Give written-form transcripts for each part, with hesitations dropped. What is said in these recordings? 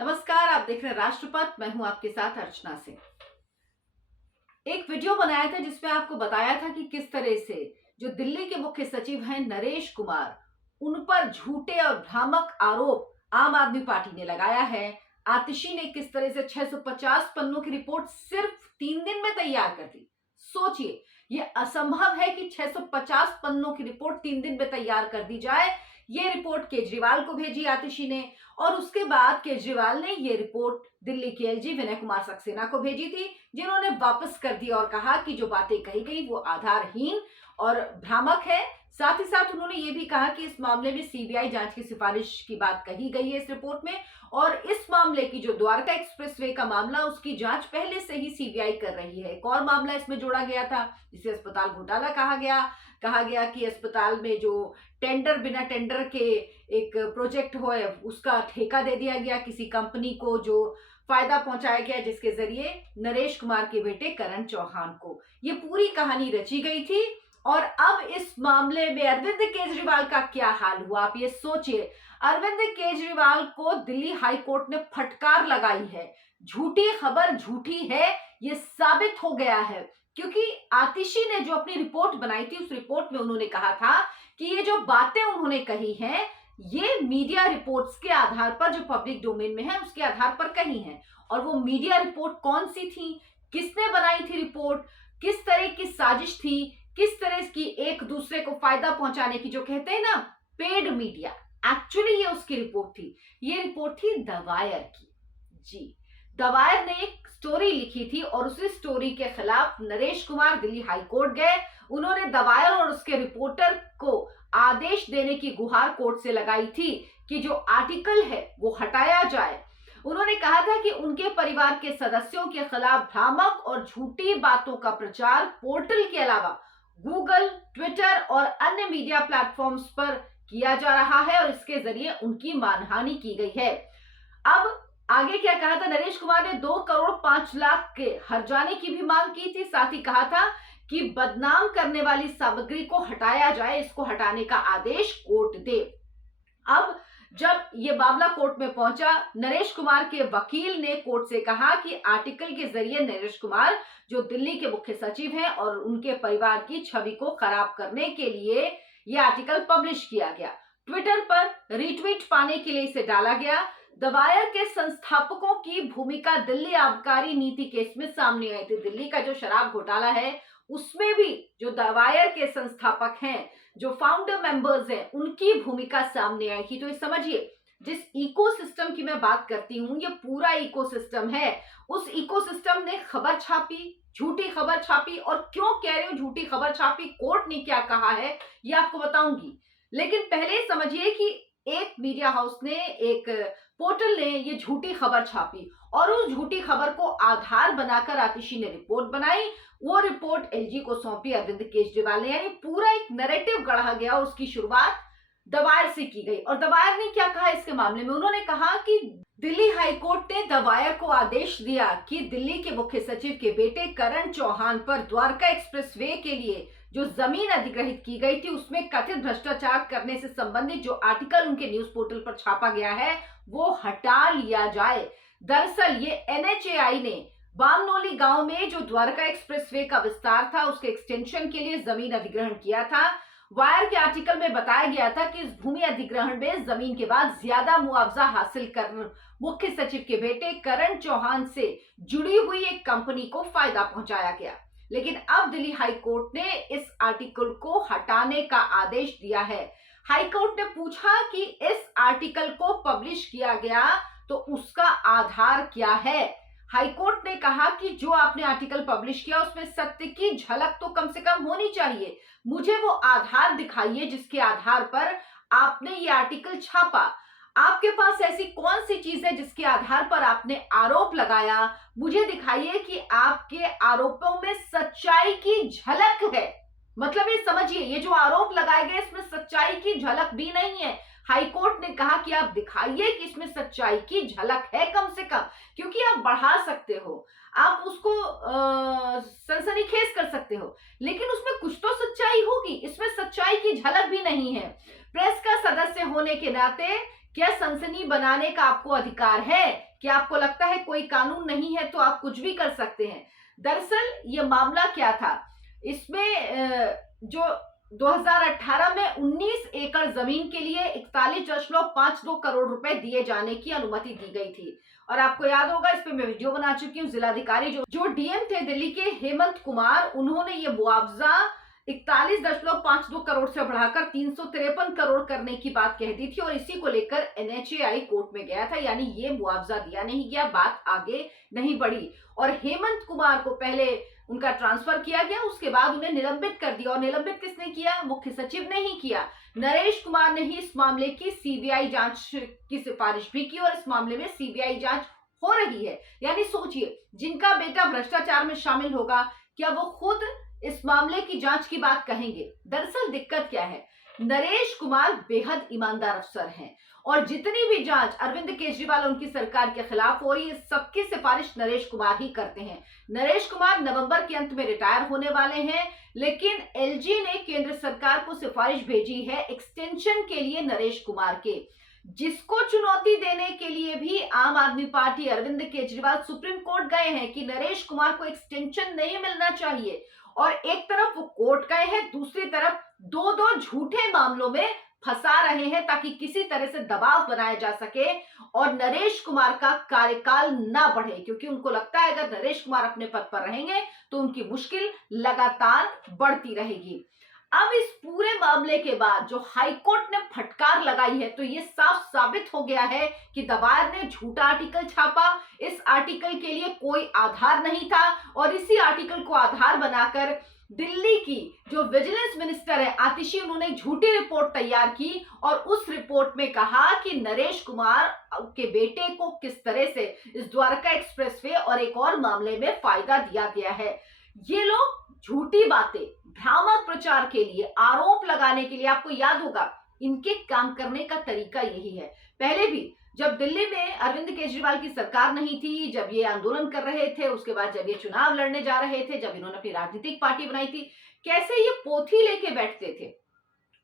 नमस्कार, आप देख रहे हैं राष्ट्रपथ। मैं हूं आपके साथ अर्चना सिंह। एक वीडियो बनाया था जिसमें आपको बताया था कि किस तरह से जो दिल्ली के मुख्य सचिव हैं नरेश कुमार, उन पर झूठे और भ्रामक आरोप आम आदमी पार्टी ने लगाया है। आतिशी ने किस तरह से 650 पन्नों की रिपोर्ट सिर्फ 3 दिन में तैयार कर दी। सोचिए, ये असंभव है कि 650 पन्नों की रिपोर्ट 3 दिन में तैयार कर दी जाए। ये रिपोर्ट केजरीवाल को भेजी आतिशी ने और उसके बाद केजरीवाल ने ये रिपोर्ट दिल्ली के एलजी विनय कुमार सक्सेना को भेजी थी, जिन्होंने वापस कर दी और कहा कि जो बातें कही गई वो आधारहीन और भ्रामक है। साथ ही साथ उन्होंने ये भी कहा कि इस मामले में सीबीआई जांच की सिफारिश की बात कही गई है इस रिपोर्ट में, और इस मामले की जो द्वारका एक्सप्रेसवे का मामला, उसकी जांच पहले से ही सीबीआई कर रही है। एक और मामला इसमें जोड़ा गया था जिसे अस्पताल घोटाला कहा गया कि अस्पताल में जो टेंडर, बिना टेंडर के एक प्रोजेक्ट हो उसका ठेका दे दिया गया किसी कंपनी को, जो फायदा पहुंचाया गया जिसके जरिए नरेश कुमार के बेटे करण चौहान को। ये पूरी कहानी रची गई थी। और अब इस मामले में अरविंद केजरीवाल का क्या हाल हुआ, आप ये सोचिए। अरविंद केजरीवाल को दिल्ली हाई कोर्ट ने फटकार लगाई है। झूठी खबर झूठी है, ये साबित हो गया है, क्योंकि आतिशी ने जो अपनी रिपोर्ट बनाई थी उस रिपोर्ट में उन्होंने कहा था कि ये जो बातें उन्होंने कही हैं ये मीडिया रिपोर्ट्स के आधार पर, जो पब्लिक डोमेन में है उसके आधार पर कही हैं। और वो मीडिया रिपोर्ट कौन सी थी, किसने बनाई थी रिपोर्ट, किस तरह की साजिश थी, किस तरह की एक दूसरे को फायदा पहुंचाने की, जो कहते हैं ना पेड मीडिया, एक्चुअली ये उसकी रिपोर्ट थी। ये रिपोर्ट थी द वायर की। जी, द वायर ने एक स्टोरी लिखी थी और उसी स्टोरी के खिलाफ नरेश कुमार दिल्ली हाई कोर्ट गए। उन्होंने द वायर और उसके रिपोर्टर को आदेश देने की गुहार कोर्ट से लगाई थी कि जो आर्टिकल है वो हटाया जाए। उन्होंने कहा था कि उनके परिवार के सदस्यों के खिलाफ भ्रामक और झूठी बातों का प्रचार पोर्टल के अलावा गूगल, ट्विटर और अन्य मीडिया प्लेटफॉर्म्स पर किया जा रहा है और इसके जरिए उनकी मानहानि की गई है। अब आगे क्या कहा था, नरेश कुमार ने 2 करोड़ 5 लाख के हर्जाने की भी मांग की थी। साथ ही कहा था कि बदनाम करने वाली सामग्री को हटाया जाए, इसको हटाने का आदेश कोर्ट दे। अब जब ये मामला कोर्ट में पहुंचा, नरेश कुमार के वकील ने कोर्ट से कहा कि आर्टिकल के जरिए नरेश कुमार जो दिल्ली के मुख्य सचिव हैं और उनके परिवार की छवि को खराब करने के लिए ये आर्टिकल पब्लिश किया गया। ट्विटर पर रीट्वीट पाने के लिए इसे डाला गया। द वायर के संस्थापकों की भूमिका दिल्ली आबकारी नीति केस में सामने आई थी। दिल्ली का जो शराब घोटाला है उसमें भी जो द वायर के संस्थापक हैं, जो फाउंडर मेंबर्स हैं, उनकी भूमिका सामने आई थी। तो ये समझिए, जिस इकोसिस्टम की मैं बात करती हूँ ये पूरा इकोसिस्टम है। उस इकोसिस्टम ने खबर छापी, झूठी खबर छापी, और क्यों कह रही हूँ झूठी खबर छापी, कोर्ट ने क्या कहा है ये आपको बताऊंगी। लेकिन पहले समझिए कि एक मीडिया हाउस ने, एक पोर्टल ने ये झूठी खबर छापी और उस झूठी खबर को आधार बनाकर आतिशी ने रिपोर्ट बनाई। वो रिपोर्ट एलजी को सौंपी अरविंद केजरीवाल ने, यानी पूरा एक नैरेटिव गढ़ा गया। उसकी शुरुआत द वायर से की गई। और द वायर ने क्या कहा इसके मामले में, उन्होंने कहा कि दिल्ली हाईकोर्ट ने द वायर को आदेश दिया कि दिल्ली के मुख्य सचिव के बेटे करण चौहान पर द्वारका एक्सप्रेसवे के लिए जो जमीन अधिग्रहित की गई थी उसमें कथित भ्रष्टाचार करने से संबंधित जो आर्टिकल उनके न्यूज पोर्टल पर छापा गया है वो हटा लिया जाए। दरअसल ये एनएचएआई ने बामनोली गांव में जो द्वारका एक्सप्रेसवे का विस्तार था उसके एक्सटेंशन के लिए जमीन अधिग्रहण किया था। वायर के आर्टिकल में बताया गया था कि इस भूमि अधिग्रहण में जमीन के बाद ज्यादा मुआवजा हासिल कर मुख्य सचिव के बेटे करण चौहान से जुड़ी हुई एक कंपनी को फायदा पहुंचाया गया। लेकिन अब दिल्ली हाई कोर्ट ने इस आर्टिकल को हटाने का आदेश दिया है। हाई कोर्ट ने पूछा कि इस आर्टिकल को पब्लिश किया गया तो उसका आधार क्या है। हाई कोर्ट ने कहा कि जो आपने आर्टिकल पब्लिश किया उसमें सत्य की झलक तो कम से कम होनी चाहिए। मुझे वो आधार दिखाइए जिसके आधार पर आपने ये आर्टिकल छापा। आपके पास ऐसी कौन सी चीज है जिसके आधार पर आपने आरोप लगाया, मुझे दिखाइए कि आपके आरोपों में सच्चाई की झलक है। मतलब ये समझिए, ये जो आरोप लगाए गए इसमें सच्चाई की झलक भी नहीं है। हाईकोर्ट ने कहा कि आप दिखाइए कि इसमें सच्चाई की झलक है कम से कम, क्योंकि आप बढ़ा सकते हो, आप उसको सनसनीखेज कर सकते हो, लेकिन उसमें कुछ तो सच्चाई होगी। इसमें सच्चाई की झलक भी नहीं है। प्रेस का सदस्य होने के नाते क्या सनसनी बनाने का आपको अधिकार है? कि आपको लगता है कोई कानून नहीं है तो आप कुछ भी कर सकते हैं। दरअसल ये मामला क्या था, इसमें जो 2018 में 19 एकड़ जमीन के लिए 41.52 करोड़ रुपए दिए जाने की अनुमति दी गई थी। और आपको याद होगा, इस पे मैं वीडियो बना चुकी हूँ। जिलाधिकारी जो डीएम थे दिल्ली के, हेमंत कुमार, उन्होंने ये मुआवजा 41.52 करोड़ से बढ़ाकर 353 करोड़ करने की बात कह दी थी और इसी को लेकर NHAI कोर्ट में गया था। यानी ये मुआवजा दिया नहीं गया, बात आगे नहीं बढ़ी और हेमंत कुमार को पहले उनका ट्रांसफर किया गया, उसके बाद उन्हें निलंबित कर दिया। और निलंबित किसने किया? मुख्य सचिव ने ही किया। नरेश कुमार ने ही इस मामले की सीबीआई जांच की सिफारिश भी की और इस मामले में सीबीआई जांच हो रही है। यानी सोचिए, जिनका बेटा भ्रष्टाचार में शामिल होगा, क्या वो खुद इस मामले की जांच की बात कहेंगे? दरअसल दिक्कत क्या है, नरेश कुमार बेहद ईमानदार अफसर हैं और जितनी भी जांच अरविंद केजरीवाल उनकी सरकार के खिलाफ हो रही है, सबकी सिफारिश नरेश कुमार ही करते हैं। नरेश कुमार नवंबर के अंत में रिटायर होने वाले हैं, लेकिन एलजी ने केंद्र सरकार को सिफारिश भेजी है एक्सटेंशन के लिए नरेश कुमार के, जिसको चुनौती देने के लिए भी आम आदमी पार्टी, अरविंद केजरीवाल सुप्रीम कोर्ट गए हैं कि नरेश कुमार को एक्सटेंशन नहीं मिलना चाहिए। और एक तरफ वो कोर्ट गए हैं, दूसरी तरफ दो झूठे मामलों में फंसा रहे हैं ताकि किसी तरह से दबाव बनाया जा सके और नरेश कुमार का कार्यकाल ना बढ़े, क्योंकि उनको लगता है अगर नरेश कुमार अपने पद पर रहेंगे तो उनकी मुश्किल लगातार बढ़ती रहेगी। अब इस पूरे मामले के बाद जो हाईकोर्ट ने फटकार लगाई है, तो ये साफ साबित हो गया है कि दवायर ने झूठा आर्टिकल छापा। इस आर्टिकल के लिए कोई आधार नहीं था और इसी आर्टिकल को आधार बनाकर दिल्ली की जो विजिलेंस मिनिस्टर है आतिशी, उन्होंने एक झूठी रिपोर्ट तैयार की और उस रिपोर्ट में कहा कि नरेश कुमार के बेटे को किस तरह से इस द्वारका एक्सप्रेसवे और एक और मामले में फायदा दिया गया है। ये लोग झूठी बातें, भ्रामक प्रचार के लिए, आरोप लगाने के लिए, आपको याद होगा इनके काम करने का तरीका यही है। पहले भी जब दिल्ली में अरविंद केजरीवाल की सरकार नहीं थी, जब ये आंदोलन कर रहे थे, उसके बाद जब ये चुनाव लड़ने जा रहे थे, जब इन्होंने अपनी राजनीतिक पार्टी बनाई थी, कैसे ये पोथी लेके बैठते थे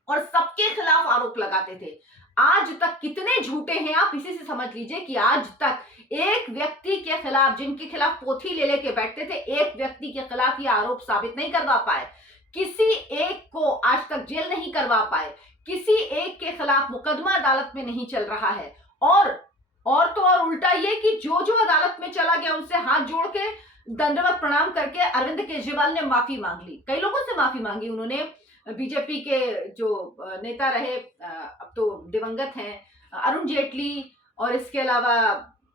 और सबके खिलाफ आरोप लगाते थे। आज तक कितने झूठे हैं आप इसी से समझ लीजिए कि आज तक एक व्यक्ति के खिलाफ, जिनके खिलाफ पोथी ले लेके बैठते थे, एक व्यक्ति के खिलाफ ये आरोप साबित नहीं करवा पाए, किसी एक को आज तक जेल नहीं करवा पाए, किसी एक के खिलाफ मुकदमा अदालत में नहीं चल रहा है। और तो और उल्टा ये कि जो अदालत में चला गया उनसे हाथ जोड़ के दंडवत प्रणाम करके अरविंद केजरीवाल ने माफी मांग ली। कई लोगों से माफी मांगी उन्होंने, बीजेपी के जो नेता रहे, अब तो दिवंगत हैं, अरुण जेटली और इसके अलावा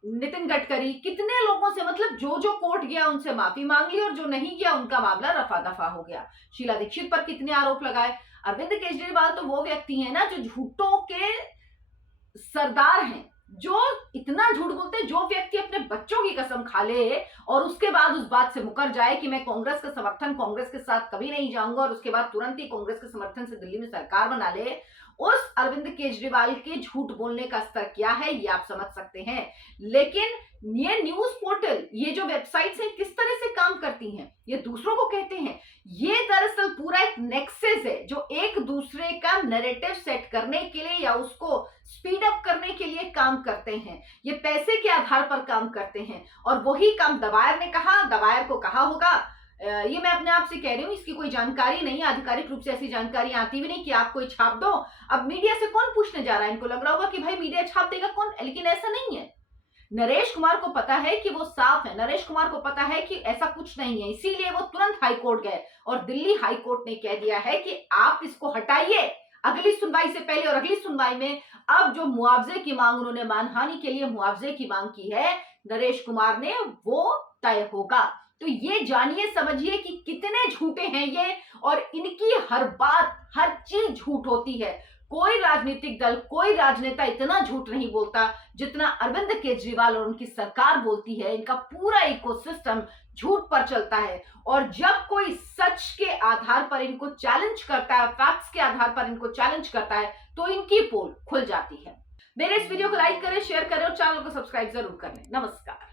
नितिन गडकरी, कितने लोगों से, मतलब जो कोर्ट गया उनसे माफी मांग ली और जो नहीं गया उनका मामला रफा दफा हो गया। शीला दीक्षित पर कितने आरोप लगाए। अरविंद केजरीवाल तो वो व्यक्ति है ना जो झूठों के सरदार हैं, जो इतना झूठ बोलते हैं। जो व्यक्ति अपने बच्चों की कसम खा ले और उसके बाद उस बात से मुकर जाए कि मैं कांग्रेस का समर्थन, कांग्रेस के साथ कभी नहीं जाऊंगा, और उसके बाद तुरंत ही कांग्रेस के समर्थन से दिल्ली में सरकार बना ले, उस अरविंद केजरीवाल के झूठ बोलने का स्तर क्या है ये आप समझ सकते हैं। लेकिन ये न्यूज पोर्टल, ये जो वेबसाइट्स हैं, किस तरह से काम करती हैं, ये दूसरों को कहते हैं, ये दरअसल पूरा एक नेक्सस है जो एक दूसरे का नैरेटिव सेट करने के लिए या उसको स्पीड अप करने के लिए काम करते हैं। ये पैसे के आधार पर काम करते हैं और वही काम दवायर ने कहा, दवायर को कहा होगा। ये मैं अपने आप से कह रही हूँ, इसकी कोई जानकारी नहीं, आधिकारिक रूप से ऐसी जानकारी आती भी नहीं कि आप कोई छाप दो। अब मीडिया से कौन पूछने जा रहा है? इनको लग रहा होगा कि भाई मीडिया छाप देगा कौन, लेकिन ऐसा नहीं है। नरेश कुमार को पता है कि वो साफ है, नरेश कुमार को पता है कि ऐसा कुछ नहीं है, इसीलिए वो तुरंत हाईकोर्ट गए और दिल्ली हाईकोर्ट ने कह दिया है कि आप इसको हटाइए अगली सुनवाई से पहले। और अगली सुनवाई में अब जो मुआवजे की मांग, उन्होंने मानहानि के लिए मुआवजे की मांग की है नरेश कुमार ने, वो तय होगा। तो ये जानिए, समझिए कि कितने झूठे हैं ये और इनकी हर बात, हर चीज झूठ होती है। कोई राजनीतिक दल, कोई राजनेता इतना झूठ नहीं बोलता जितना अरविंद केजरीवाल और उनकी सरकार बोलती है। इनका पूरा इकोसिस्टम झूठ पर चलता है और जब कोई सच के आधार पर इनको चैलेंज करता है, फैक्ट्स के आधार पर इनको चैलेंज करता है, तो इनकी पोल खुल जाती है। मेरे इस वीडियो को लाइक करें, शेयर करें और चैनल को सब्सक्राइब जरूर करें। नमस्कार।